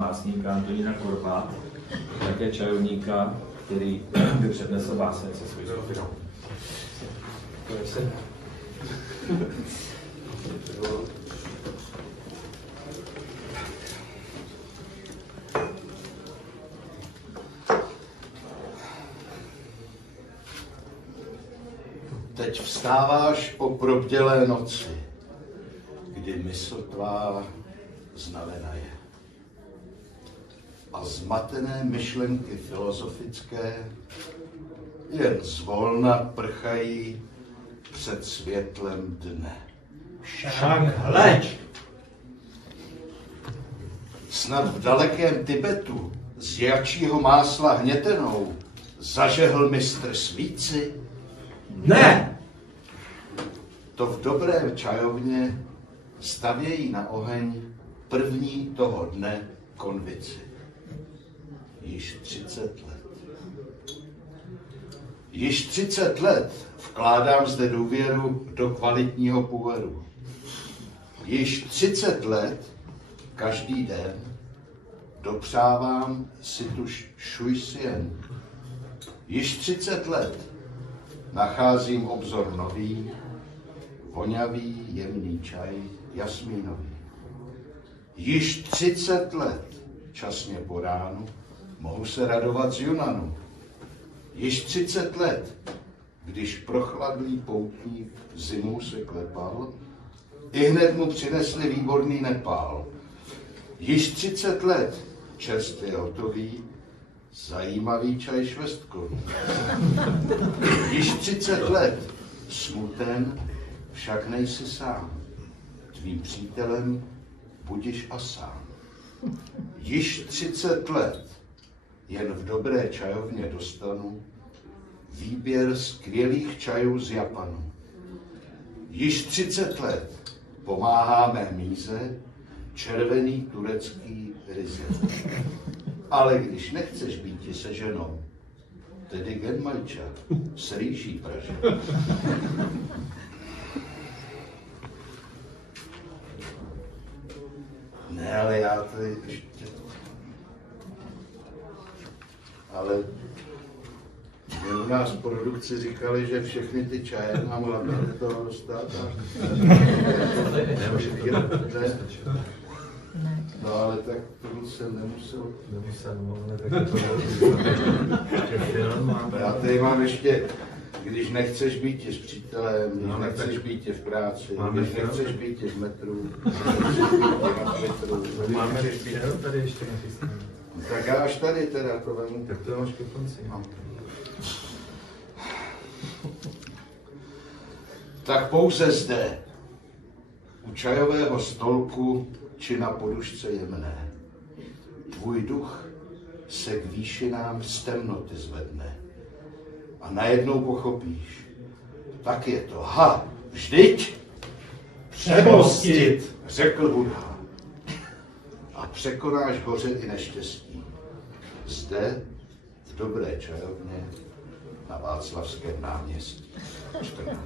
básníka Antonína Korba, také čarovníka, který by přednesl básně se svojí skupinou. Teď vstáváš o probdělé noci, kdy mysl tvá znavena je. A zmatené myšlenky filozofické jen zvolna prchají před světlem dne. Však hleď! Snad v dalekém Tibetu z jačího másla hnětenou zažehl mistr svíci? Ne! To v dobré čajovně stavějí na oheň první toho dne konvici. Již 30 let. Již 30 let vkládám zde důvěru do kvalitního půveru. Již 30 let každý den dopřávám si tu šujsien. Již 30 let nacházím obzor nový, vonavý, jemný čaj, jasmínový. Již 30 let, časně po ránu, mohu se radovat z Junanu. Již 30 let, když prochladlý poutník zimou se klepal, ihned mu přinesli výborný Nepál. Již 30 let, čerstvě hotový, zajímavý čaj švestkový. Již 30 let, smuten, však nejsi sám. Tvým přítelem budiš a sám. Již 30 let, jen v dobré čajovně dostanu výběr skvělých čajů z Japanu. Již 30 let pomáhá mé míze červený turecký ryze. Ale když nechceš být se ženou, tedy genmajča s rýží praže. Ne, ale já tady ještě... Ale mě u nás v produkci říkali, že všechny ty čaje nám hlavně do toho dostat. No ale tak to jsem nemusel. Já tady mám ještě, když nechceš být s přítelem, když nechceš být v práci, když nechceš být v metru, Máme špínu tady ještě nachystané. tak já až tady teda to vemu. Tak to máš ke konci. No. Tak pouze zde, u čajového stolku či na podušce jemné, tvůj duch se k výšinám z temnoty zvedne a najednou pochopíš, tak je to, vždyť Přemostit, řekl Buddha. A překonáš hoře i neštěstí. Zde, v dobré čajovně, na Václavském náměstí 14.